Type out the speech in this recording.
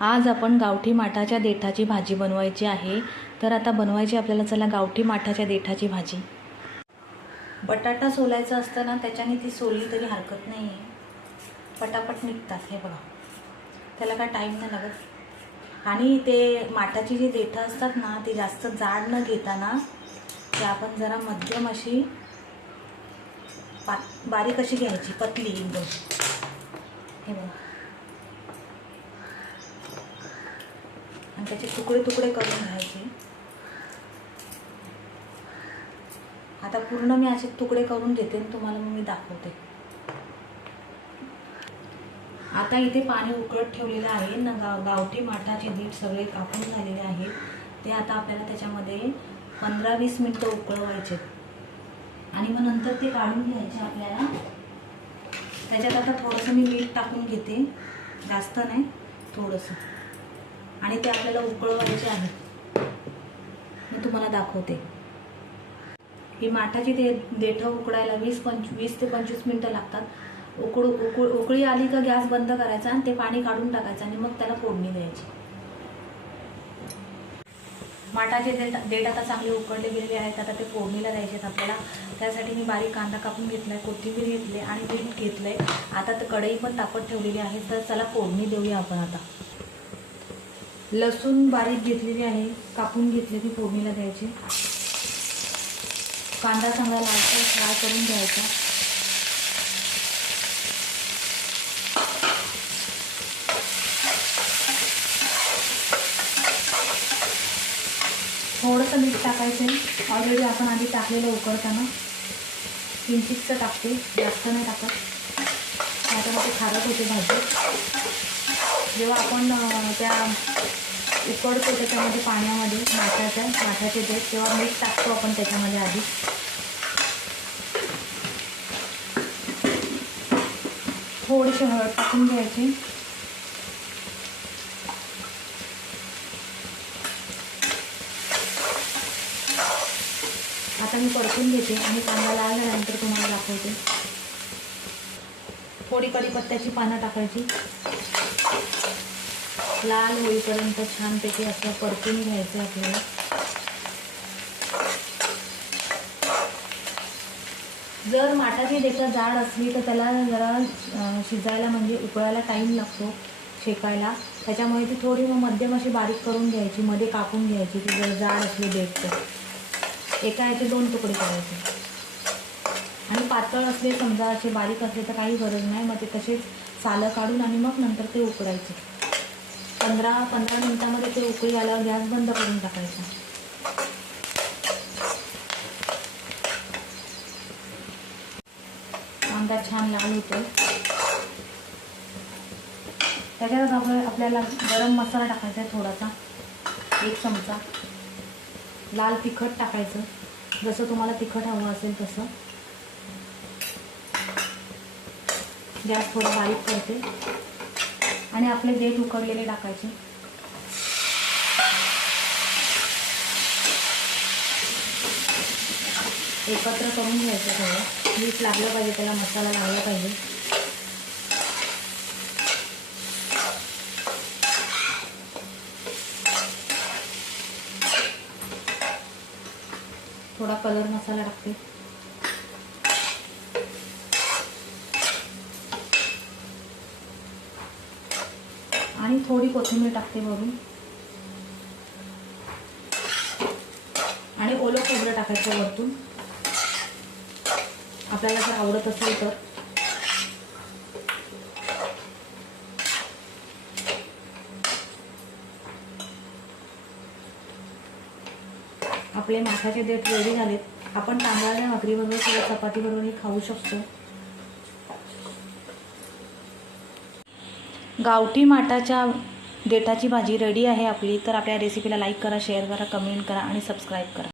आज आपण गावठी माठाच्या देठाची भाजी बनवायची आहे. तर आता बनवायची आपल्याला चला गावठी माठाच्या देठाची भाजी. बटाटा सोलायचा असताना त्याच्याने ती सोलली तरी हरकत नाही आहे पटापट निघतात हे बघा. त्याला काय टाईम नाही लागत. आणि ते माठाची जी देठं असतात ना ती जास्त जाड न घेताना ते आपण जरा मध्यम अशी पा बारीक अशी घ्यायची पतली एकदम. हे बघा. आणि त्याचे तुकडे तुकडे करून घ्यायचे आता पूर्ण मी असे तुकडे करून घेते आणि तुम्हाला मग मी दाखवते. आता इथे पाणी उकळत ठेवलेलं आहे. ना गाव गावठी माठाचे दीठ सगळे कापून झालेले आहेत. ते आता आपल्याला त्याच्यामध्ये पंधरा वीस मिनटं उकळवायचे. आणि मग नंतर ते काढून घ्यायचे आपल्याला. त्याच्यात आता थोडंसं मी मीठ टाकून घेते. जास्त नाही थोडंसं. आणि ते आपल्याला उकळवायचे आहे. मी तुम्हाला दाखवते. ही माठाची ते देठं उकडायला वीस पंच वीस ते पंचवीस मिनटं लागतात. उकळू उकळ उकळी आली का गॅस बंद करायचा आणि ते पाणी काढून टाकायचं आणि मग त्याला फोडणी द्यायची. माठाचे देठ देठ आता चांगले उकडले गेलेले आहेत. आता ते फोडणीला द्यायचे आहेत आपल्याला. त्यासाठी मी बारीक कांदा कापून घेतला आहे कोथिंबीर घेतली आणि मीठ घेतलं आहे आता तर कढई पण तापत ठेवलेली आहे तर चला फोडणी देऊया आपण आता. लसूण बारीक घेतलेली आहे कापून घेतलेली फोडणीला द्यायची. कांदा चांगला लावायचा फ्राय करून घ्यायचा. थोडंसं मीठ टाकायचं ऑलरेडी आपण आधी टाकलेलं उकळताना किंचितचं टाकते जास्त नाही टाकत. आता मग ते खारट होते भाजी जेव्हा आपण त्या उकडतो त्याच्यामध्ये पाण्यामध्ये माठ्याच्या माठ्याचे देत तेव्हा मीठ टाकतो आपण त्याच्यामध्ये आधी. थोडीशी हळद टाकून घ्यायची. आता मी परतून घेते आणि कांदा लाल झाल्यानंतर तुम्हाला दाखवते. थोडी कढीपत्त्याची पानं टाकायची. लाल होईपर्यंत छानपैकी असं परतून घ्यायचं आपल्याला. जर माठाची डेटा जाड असली तर त्याला जरा शिजायला म्हणजे उकळायला टाईम लागतो शेकायला. त्याच्यामुळे ती थोडी मग मध्यम अशी बारीक करून घ्यायची मध्ये कापून घ्यायची ती जर जाड असली डेट तर. एका याचे दोन तुकडे करायचे. आणि पातळ असले समजा असे बारीक असले तर काही गरज नाही. मग ते तसेच सालं काढून आणि मग नंतर ते उकडायचे. पंधरा पंधरा मिनिटामध्ये ते उकळी आल्यावर गॅस बंद करून टाकायचा. कांदा छान लाल होतो त्याच्यात आपण आपल्याला गरम मसाला टाकायचा आहे थोडासा. एक चमचा. लाल तिखट टाकायचं. जसं तुम्हाला तिखट हवं असेल तसं. गॅस थोडं बारीक करते. आणि आपले देठ उकडलेले टाकायचे. एकत्र करून घ्यायचं सगळं मीठ लागलं पाहिजे त्याला मसाला लागला पाहिजे. थोडा कलर मसाला टाकते आणि थोडी कोथिंबीर टाकते भरून आणि ओलं खोबरं टाकायचं वरतून. आपल्याला जर आवडत असेल तर. आपले माठाचे देठ रेडी झालेत. आपण तांदळाच्या भाकरीबरोबर किंवा चपातीबरोबरही खाऊ शकतो. गावठी माठाच्या देठाची भाजी रेडी आहे आपली. तर आपल्या रेसिपीला लाईक करा शेअर करा कमेंट करा आणि सबस्क्राईब करा.